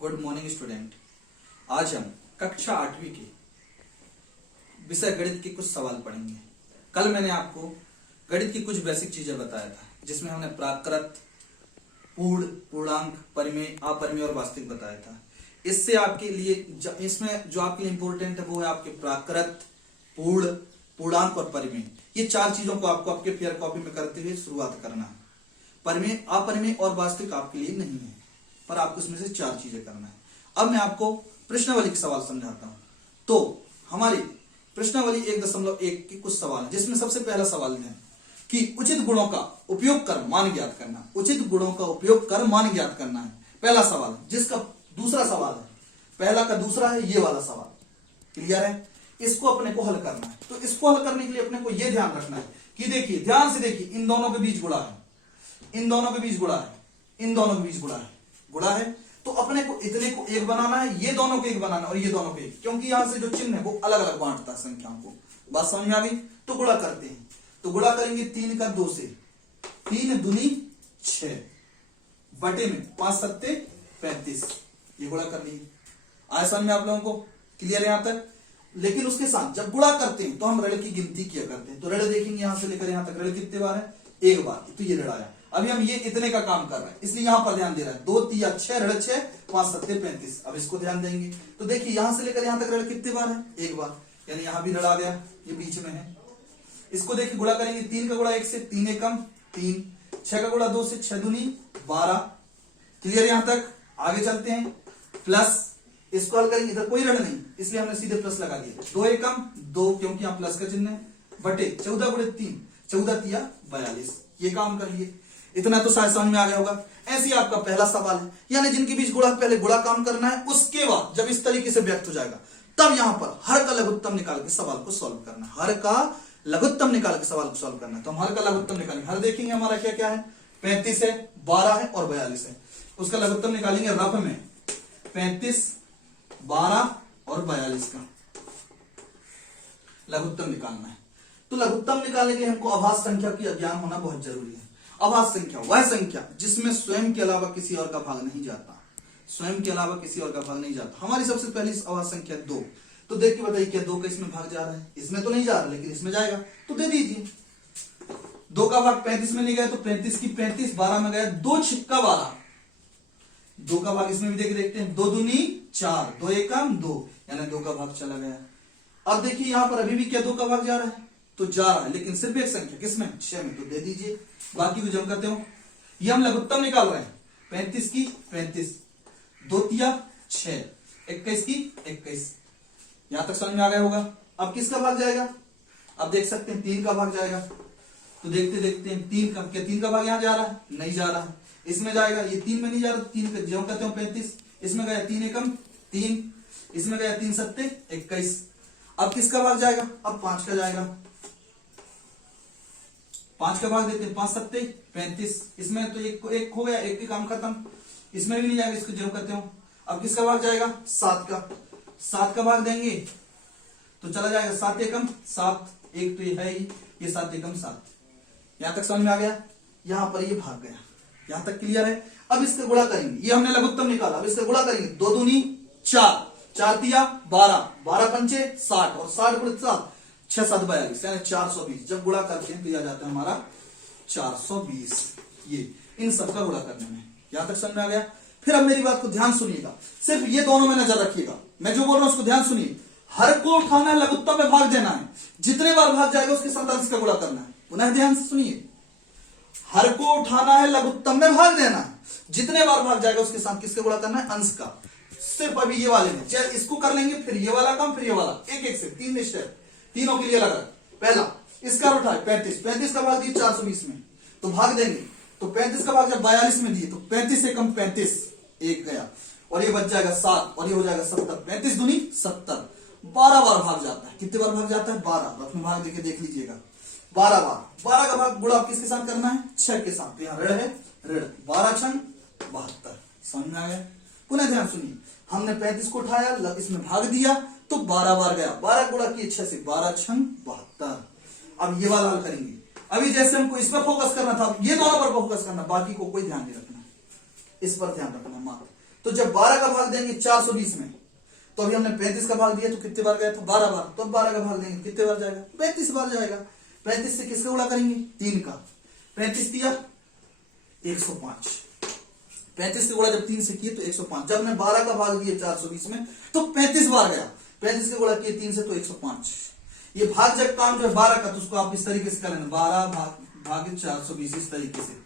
Good morning student. आज हम कक्षा 8वीं के विषय गणित के कुछ सवाल पढ़ेंगे। कल मैंने आपको गणित की कुछ बेसिक चीजें बताया था, जिसमें हमने प्राकृत, पूर्ण, पूर्णांक, परिमेय, अपरिमेय और वास्तविक बताया था। इससे आपके लिए इसमें जो आपके लिए इंपॉर्टेंट है वो है आपके प्राकृत, पूर्ण, पूर्णांक और परिमेय। ये चार चीजों को आपको आपके पेयर कॉपी में करते हुए शुरुआत करना है। परिमेय, अपरिमेय और वास्तविक आपके लिए नहीं है, पर आपको इसमें से चार चीजें करना है। अब मैं आपको प्रश्नावली के सवाल समझाता हूं। तो हमारी प्रश्नावली 1.1 के कुछ सवाल है, जिसमें सबसे पहला सवाल है कि उचित गुणों का उपयोग कर मान ज्ञात करना। उचित गुणों का उपयोग कर मान ज्ञात करना है पहला सवाल, जिसका दूसरा सवाल है, पहला का दूसरा है ये वाला सवाल। क्लियर है? इसको अपने को हल करना है। तो इसको हल करने के लिए अपने को यह ध्यान रखना है कि देखिए, ध्यान से देखिए, इन दोनों के बीच गुणा है, इन दोनों के बीच गुणा है, इन दोनों के बीच गुणा है। तो अपने को इतने को एक बनाना है, ये दोनों को एक बनाना है और ये दोनों को एक, क्योंकि यहां से जो चिन्ह है वो अलग अलग बांटता है संख्याओं को। बात समझ में आ गई? तो गुणा करते हैं। तो गुणा करेंगे 3 का 2 से, 3 दूनी 6 बटे में 5 सत्ते 35। ये गुणा कर लीजिए। आया समझ में आप लोगों को? क्लियर है यहां तक? लेकिन उसके साथ जब गुणा करते हैं तो हम ऋण की गिनती किया करते हैं। तो ऋण देखेंगे यहां से लेकर यहां तक ऋण कितने बार है? एक बार। तो ये ऋण आया। अभी हम ये इतने का काम कर रहे हैं, इसलिए यहां पर ध्यान दे रहा है। 2 तिया 6 ऋण 6, 5 सत्ते 35। अब इसको ध्यान देंगे तो देखिए, यहां से लेकर यहां तक ऋण कितने बार है? एक बार, यानी यहां भी ऋण आ गया, ये बीच में है। इसको देखिए, गुणा करेंगे 3 का गुणा 1 से, 3 एकम 3, 6 का गुणा 2 से, 6 दूनी 12। क्लियर यहां तक? आगे चलते हैं। प्लस इसको हल करेंगे, इधर कोई ऋण नहीं, इसलिए हमने सीधे प्लस लगा दिया। 2 एकम 2, क्योंकि यहां प्लस का चिन्ह है, बटे 14 गुणे 3, 14 तिया 42। ये काम कर लिए। इतना तो शायद समझ में आ गया होगा। ऐसे ही आपका पहला सवाल है, यानी जिनके बीच गुणा, पहले गुणा काम करना है, उसके बाद जब इस तरीके से व्यक्त हो जाएगा तब यहां पर हर का लघुत्तम निकाल के सवाल को सॉल्व करना है। हर का लघुत्तम निकाल के सवाल को सॉल्व करना है। तो हम हर का लघुत्तम निकालेंगे। हर देखेंगे हमारा क्या क्या है? 35 है, 12 है और 42 है। उसका लघुत्तम निकालेंगे रफ में, 35, 12 और 42 का लघुत्तम निकालना है। तो लघुत्तम निकालने के लिए हमको अभाज्य संख्या की ज्ञान होना बहुत जरूरी है। अभाज्य संख्या वह संख्या जिसमें स्वयं के अलावा किसी और का भाग नहीं जाता। स्वयं के अलावा किसी और का भाग नहीं जाता। हमारी सबसे पहली अभाज्य संख्या 2। तो देख के बताइए, क्या 2 का इसमें भाग जा रहा है? इसमें तो नहीं जा रहा, लेकिन इसमें जाएगा, तो दे दीजिए। 2 का भाग 35 में नहीं गया, तो 35 की 35, 12 में गया, 2 छिक्का 12। 2 का भाग इसमें भी देखते हैं, 2 दूनी 4, 2 एकम 2, यानी 2 का भाग चला गया। अब देखिए, यहां पर अभी भी क्या 2 का भाग जा रहा है? तो जा रहा है, लेकिन सिर्फ एक संख्या, किसमें? 6 में। तो दे दीजिए। बाकी को जम करते हो, ये हम लघुत्तम निकाल रहे हैं। 35 की 35, 2 तिया 6, 21 की 21। यहां तक समझ में आ गया होगा। अब किसका भाग जाएगा? अब देख सकते हैं 3 का भाग जाएगा। तो देखते देखते हैं 3 का, क्या 3 का भाग यहां जा रहा है? नहीं जा रहा है। इसमें जाएगा, ये 3 में नहीं जा रहा, 3 का जम करते हो 35। इसमें गया 3 एकम 3, इसमें गया 3 सत्ते 21। अब किसका भाग जाएगा? अब 5 का जाएगा। 5 का भाग देते हैं, 5 सत्ते 35। इसमें तो एक हो गया, एक की काम खत्म। इसमें भी नहीं जाएगा, इसको जब करते हो। अब किसका भाग जाएगा? 7 का। 7 का भाग देंगे तो चला जाएगा 7 एकम 7, एक तो ये है ही, ये 7 एकम 7। यहां तक समझ में आ गया? यहां पर ये भाग गया। यहां तक क्लियर है? अब इसका गुणा करेंगे, ये हमने लघुत्तम निकाला, अब इसका गुणा करेंगे। 2 दूनी 4, 4 तिया 12, 12 पंचे 60 और 60 गुणे 7, 6 7 42, यानी 420। जब गुणा करते हैं तो यह जाता है हमारा 420। ये इन सबका गुणा करने में। यहां तक समझ में आ गया? फिर अब मेरी बात को ध्यान सुनिएगा, सिर्फ ये दोनों में नजर रखिएगा। मैं जो बोल रहा हूं उसको ध्यान सुनिए। हर को उठाना है, लघुत्तम में भाग देना है। जितने बार भाग जाएगा उसके साथ अंश का गुणा करना है। पुनः ध्यान से सुनिए, हर को उठाना है, लघुत्तम में भाग देना है। जितने बार भाग जाएगा उसके साथ किसका गुणा करना है? अंश का। सिर्फ अभी ये वाले में, चाहे इसको कर लेंगे, फिर ये वाला काम, फिर ये वाला, एक एक से 3 स्टेप, तीनों के लिए लगा। पहला इसका उठाए 35, 35 का भाग दिए 420 में, तो भाग देंगे। तो 35 का भाग जब 42 में दिए तो 35 से कम 35, एक गया, और ये बच जाएगा 7, और ये हो जाएगा 70। 35 दूनी 70, 12 बार भाग जाता है। कितने बार भाग जाता है? 12। अपने भाग देके देख लीजिएगा, 12 बार। 12 का भाग गुणा किसके साथ करना है? 6 के साथ। तो यहाँ ऋण है, ऋण 12 छंग 72। समझ में आ गया? पुनः ध्यान सुनिए, हमने 35 को उठाया, इसमें भाग दिया, तो 12 बार गया, 12 गुणा किए 6 से, 12 छंग 72। अब ये वाला हल करेंगे। अभी जैसे हमको इस पर फोकस करना था, ये दोनों पर फोकस करना, बाकी को कोई ध्यान नहीं रखना, इस पर ध्यान रखना मात्र। तो जब 12 का भाग देंगे 420 में, तो अभी हमने 35 का भाग दिया तो कितने बार गया था? 12 बार। तो अब 12 का भाग देंगे कितने बार जाएगा? 35 बार जाएगा। 35 से किसका गुणा करेंगे? 3 का। 35 दिया 105। 35 से गुणा जब 3 से किए तो 105। जब हमने 12 का भाग दिया 420 में तो 35 बार गया। 35 के गुणा किए 3 से तो 105। ये भाग जब काम जो है 12 का, तो उसको आप इस तरीके से कर लेना, 12 भाग 420 इस तरीके से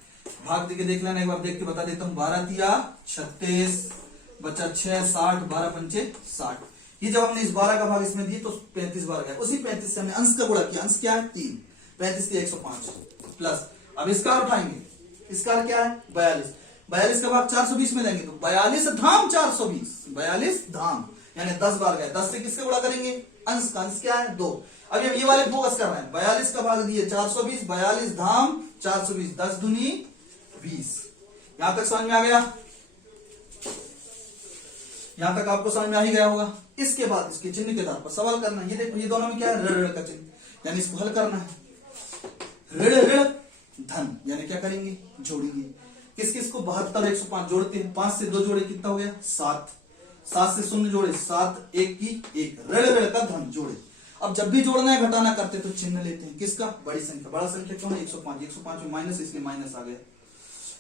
भाग देके देख लेना। एक बार देख के बता देता हूं। 12 दिया 36 बचा 6 60, 12 पंचे 60। ये जब हमने इस 12 का भाग इसमें दिए तो 35 बार गया। उसी 35 से हमने अंश का गुणा किया। अंश क्या है? 3। 35 के 105 प्लस, अब इसका उठाएंगे, इसका क्या है? 42। 42 का भाग 420 में लेंगे तो 42 धाम 420, 42 धाम यानी 10 बार गए। 10 से किसका गुणा करेंगे? अंश का। अंश क्या है? 2। अभी हम ये वाले फोकस कर रहे हैं। 42 का भाग दिए 420, 42 धाम 420, 10 दूनी 20। यहां तक समझ में आ गया? यहां तक आपको समझ में आ ही गया होगा। इसके बाद इसके चिन्ह के आधार पर सवाल करना है। ये देखो, ये दोनों में क्या है? ऋण ऋण का चिन्ह, यानी इसको हल करना है। ऋण ऋण धन, यानी क्या करेंगे? जोड़ेंगे। किस किस को? 72 105 जोड़ते हैं। 5 से 2 जोड़े कितना हो गया? 7। 7 से 0 जोड़े 7, 1 की 1। ऋण ऋण का धन जोड़े। अब जब भी जोड़ना है घटाना करते तो चिन्ह लेते हैं किसका? बड़ी संख्या। बड़ा संख्या क्यों है? 105। 105 में माइनस, इसलिए माइनस आ गया।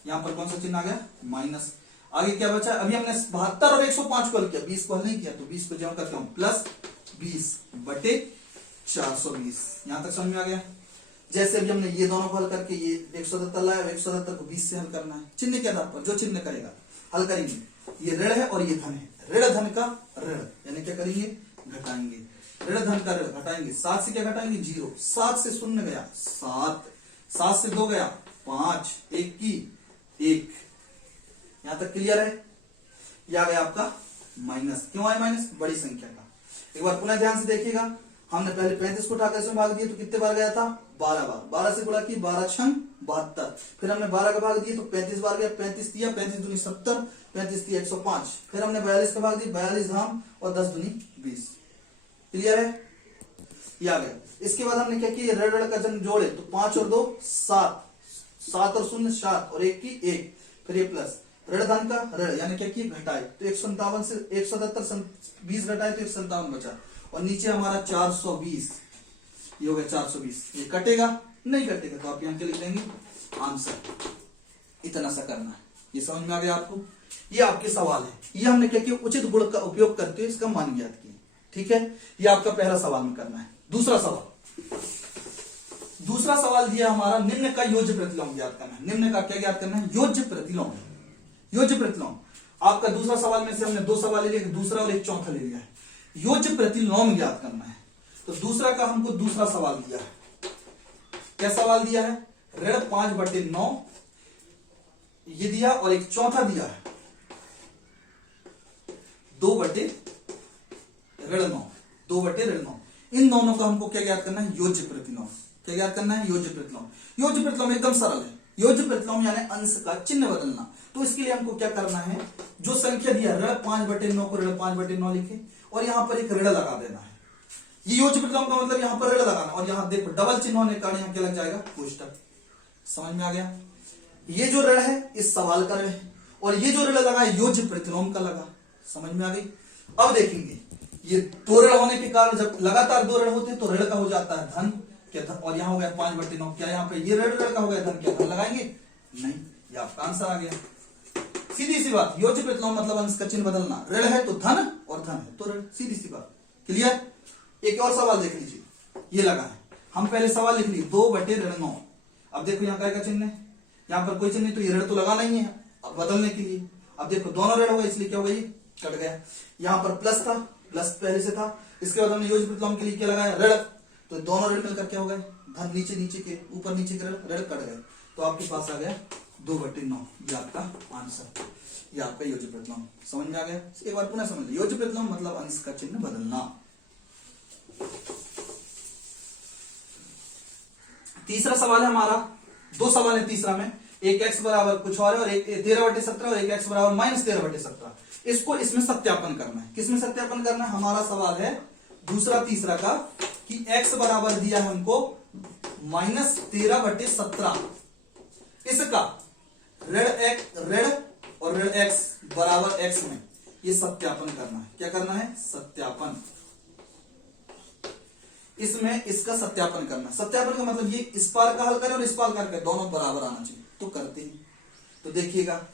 यहां पर कौन सा चिन्ह आ गया? माइनस। आगे क्या बचा? अभी हमने 72 और 105 को हल किया, 20 को हल नहीं किया, तो 20 को जमा करता हूं, प्लस 20 बटे 420। यहां तक समझ में आ गया? जैसे अभी हमने ये दोनों को हल करके ये 177 लाया, 177 को 20 से हल करना है। चिन्ह के आधार पर जो चिन्ह करेगा हल करेंगे। ये ऋण है और ये धन है। ऋण धन का ऋण, यानी क्या करेंगे? घटाएंगे। ऋण धन का ऋण घटाएंगे। 7 से क्या घटाएंगे? 0। 7 से 0 गया 7, 7 से 2 गया 5, 1 की 1। यहां तक क्लियर है? यह आ गया आपका माइनस। क्यों आया माइनस? बड़ी संख्या का। एक बार पुनः ध्यान से देखिएगा। हमने पहले 35 को उठाकर इसमें भाग दिया तो कितने बार गया था? 12 बार। 12 से गुणा की 12 छंग 72। फिर हमने 12 का भाग दिया तो 35 बार गया। 35 दिया, 35 दूनी 70, 35 दिया 105। फिर हमने 42 का भाग दिया, 42 धाम और 10 दूनी 20। क्लियर है? ये आ गया। इसके बाद हमने क्या किया? ऋण ऋण का जन जोड़े तो 5 और 2 7, 7 और 0 7 और 1 की 1। फिर ये प्लस ऋण धन का ऋण, यानी क्या किए? घटाए। तो 157 से 177 20 घटाए तो 157 बचा, और नीचे हमारा 420। ये हो गया 420। ये कटेगा? नहीं कटेगा, तो आप यहां के लिख देंगे आंसर। इतना सा करना है। ये समझ में आ गया आपको? ये आपके सवाल है। ये हमने क्या किया? उचित गुण का उपयोग करते हुए इसका मान ज्ञात किया। ठीक है? ये आपका पहला सवाल में करना है। दूसरा सवाल दिया हमारा, निम्न का योज्य प्रतिलोम ज्ञात करना है। निम्न का क्या ज्ञात करना है? योज्य प्रतिलोम। योज्य प्रतिलोम आपका दूसरा सवाल में से हमने 2 सवाल ले लिया, दूसरा और एक चौथा ले लिया है। योज्य प्रतिलोम ज्ञात करना है। तो दूसरा का हमको दूसरा सवाल दिया है। क्या सवाल दिया है? ऋण 5/9 ये दिया, और एक चौथा दिया है 2/9। 2/9। इन दोनों का हमको क्या ज्ञात करना है? योज्य प्रतिलोम। क्या ज्ञात करना है? योज्य प्रतिलोम। योज्य प्रतिलोम एकदम सरल है। योज्य प्रतिलोम यानी अंश का चिन्ह बदलना। तो इसके लिए हमको क्या करना है? जो संख्या दिया ऋण 5/9 को ऋण 5/9 लिखे, और यहां पर एक ऋण लगा देना है। ये योज्य प्रतिलोम का मतलब यहां पर ऋण लगाना, और यहां देखो डबल चिन्ह होने के कारण यहां क्या लग जाएगा? कोष्टक। समझ में आ गया? ये जो ऋण है इस सवाल का ऋण है, और ये जो ऋण लगा है योज्य प्रतिलोम का लगा। समझ में आ गई? अब देखेंगे ये 2 ऋण होने के कारण, जब लगातार 2 ऋण होते हैं तो ऋण का हो जाता है धन। क्या धन? और यहां हो गया 5/9। क्या यहां पे ये ऋण का हो गया धन? क्या धन लगाएंगे? नहीं। ये आपका आंसर आ गया। सीधी सी बात। योज्य प्रतिलोम मतलब अंश का चिन्ह बदलना। ऋण है तो धन, और धन है तो ऋण। सीधी सी बात। क्लियर? एक और सवाल देख लीजिए। ये लगा है, हम पहले सवाल लिख लिए 2/9। अब देखो यहाँ का चिन्ह है, यहाँ पर कोई चिन्ह नहीं, तो ये ऋण तो लगा नहीं है अब बदलने के लिए। अब देखो दोनों ऋण हो गए, इसलिए क्या हो गया? ये कट गया। यहाँ पर प्लस था, प्लस पहले से था। इसके बाद हमने योज्य प्रतिलोम के लिए क्या लगाया? ऋण। तो दोनों ऋण मिलकर क्या हो गए? धन। नीचे नीचे के ऊपर नीचे के ऋण कट गए, तो आपके पास आ गया 2/9। ये आपका आंसर। ये आपका योज्य प्रतिलोम। समझ में आ गया? एक बार पुनः समझ लो। योज्य प्रतिलोम मतलब अंश का चिन्ह बदलना। तीसरा सवाल है हमारा, 2 सवाल है तीसरा में। एक x बराबर कुछ और है, और एक 13/17 और एक x बराबर -13/17। इसको इसमें सत्यापन करना है। किसमें सत्यापन करना है? हमारा सवाल है दूसरा तीसरा का, कि x बराबर दिया है हमको -13/17। इसका ऋण और ऋण x बराबर x में ये सत्यापन करना है। क्या करना है? सत्यापन। इसमें इसका सत्यापन करना। सत्यापन का मतलब ये इस पार का हल करें और इस पार का हल करें, दोनों बराबर आना चाहिए, तो करते हैं। तो देखिएगा,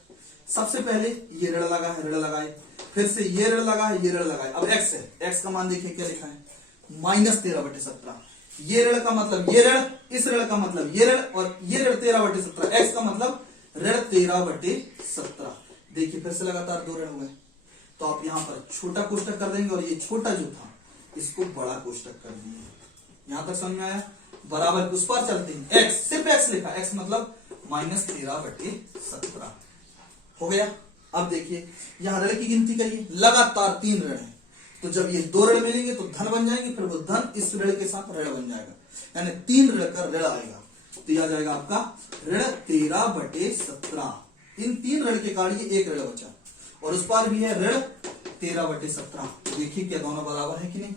सबसे पहले ये ऋण लगा है, ऋण लगाए, फिर से ये ऋण लगा है, ये ऋण लगाए। अब x है, x का मान देखिए क्या लिखा है, -13/17। ये ऋण का मतलब ये ऋण, इस ऋण का मतलब ये ऋण, और ये ऋण 13/17, x का मतलब ऋण 13/17। देखिए फिर से लगातार दो ऋण हुए, तो आप यहां पर छोटा कोष्टक कर देंगे और ये छोटा जो था इसको बड़ा कोष्टक कर देंगे। यहां तक समझ में आया? बराबर उस पर चलते हैं, x सिर्फ x लिखा, x मतलब -13/17 हो गया। अब देखिए यहां ऋण की गिनती करिए, लगातार 3 ऋण है, तो जब ये 2 ऋण मिलेंगे तो धन बन जाएंगे, फिर वो धन इस ऋण के साथ ऋण बन जाएगा, यानी 3 ऋण का ऋण आएगा, तो यह आ जाएगा आपका ऋण 13/17। इन 3 ऋण के कारण ये एक ऋण बचा, और उस पर भी है ऋण 13/17। देखिए क्या दोनों बराबर है कि नहीं?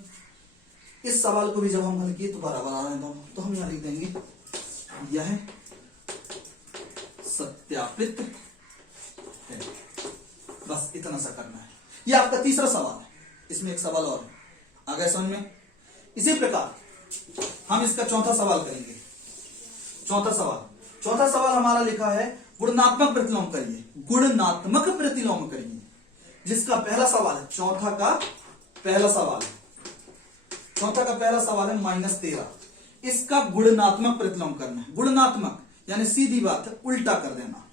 इस सवाल को भी जब हम हल किए तो बराबर आ रहे हैं दोनों, तो हम यहां लिख देंगे यह सत्यापित है। बस इतना सा करना है। यह आपका तीसरा सवाल है, इसमें एक सवाल और है, आ गया समझ में? इसी प्रकार हम इसका चौथा सवाल करेंगे। चौथा सवाल हमारा लिखा है गुणात्मक प्रतिलोम करिए, गुणात्मक प्रतिलोम करिए, जिसका पहला सवाल है, चौथा का पहला सवाल है -13। इसका गुणात्मक प्रतिलोम करना है। गुणात्मक यानी सीधी बात है, उल्टा कर देना,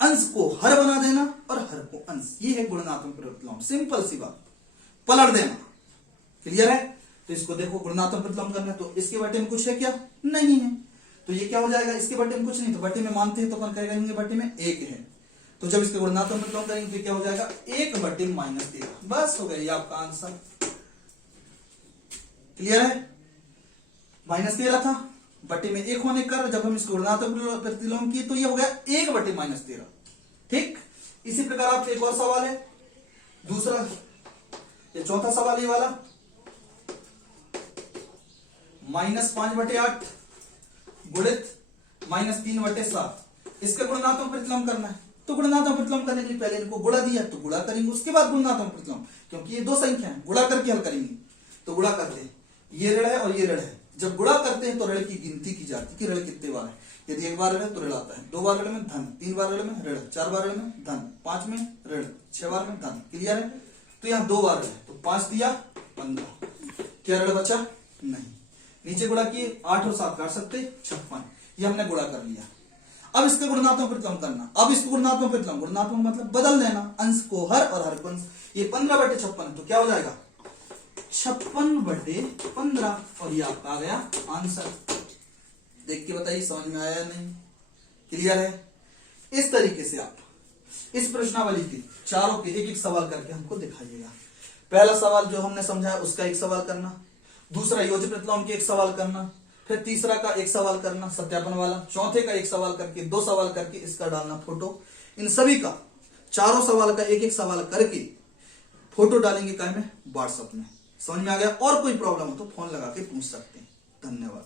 अंश को हर बना देना और हर को अंश, ये है गुणात्मक प्रतिलोम। सिंपल सी बात, पलट देना। क्लियर है? तो इसको देखो, गुणात्मक प्रतिलोम करना है, तो इसके बटे में कुछ है क्या? नहीं है, तो ये क्या हो जाएगा? इसके बटे में कुछ नहीं, तो बटे में मानते हैं तो अपन करेंगे बटे में 1 है, तो जब इसके गुणात्मक प्रतिलोम करेंगे तो क्या हो जाएगा? 1/-13। बस हो गया, ये आपका आंसर। क्लियर है? -13 था, बटे में 1 होने कर जब हम इसको गुणात्मक प्रतिलोम किए तो ये हो गया 1/-13। ठीक, इसी प्रकार आपसे एक और सवाल है, दूसरा, ये चौथा सवाल ये वाला, -5/8 गुणित -3/7, इसका गुणात्मक प्रतिलोम करना है। तो गुणात्मक प्रतिलोम करने के लिए पहले इनको गुणा दिया तो गुणा करेंगे, उसके बाद गुणात्मक प्रतिलोम, क्योंकि ये 2 संख्या है, गुणा करके हल करेंगे। तो गुणा करते हैं, ये ऋण है और ये ऋण है, जब गुणा करते हैं तो ऋण की गिनती की जाती है कि ऋण कितने बार है। यदि 1 बार ऋण है तो ऋण आता है, 2 बार ऋण में धन, 3 बार ऋण में ऋण, 4 बार ऋण में धन, 5 में ऋण, 6 बार में धन। क्लियर है? तो यहाँ 2 बार ऋण है, तो 5 दिया 15, क्या ऋण बचा? नहीं। नीचे गुणा किए, 8 और 7 काट सकते, 56, ये हमने गुणा कर लिया। अब इसका गुणात्मक प्रतिलोम करना, अब इसको गुणात्मक प्रतिलोम, गुणात्मक मतलब बदल देना, अंश को हर और हर को अंश। ये 15/56, तो क्या हो जाएगा? 56/15, और ये आपका आ गया आंसर। देख के बताइए समझ में आया या नहीं? क्लियर है? इस तरीके से आप इस प्रश्नावली के चारों के एक एक सवाल करके हमको दिखाइएगा। पहला सवाल जो हमने समझाया उसका एक सवाल करना, दूसरा योज्य प्रतिलोम के एक सवाल करना, फिर तीसरा का एक सवाल करना सत्यापन वाला, चौथे का एक सवाल करके, 2 सवाल करके इसका डालना फोटो। इन सभी का, चारों सवाल का एक एक सवाल करके फोटो डालेंगे कहीं में, व्हाट्सएप में। समझ में आ गया? और कोई प्रॉब्लम हो तो फोन लगा के पूछ सकते हैं। धन्यवाद।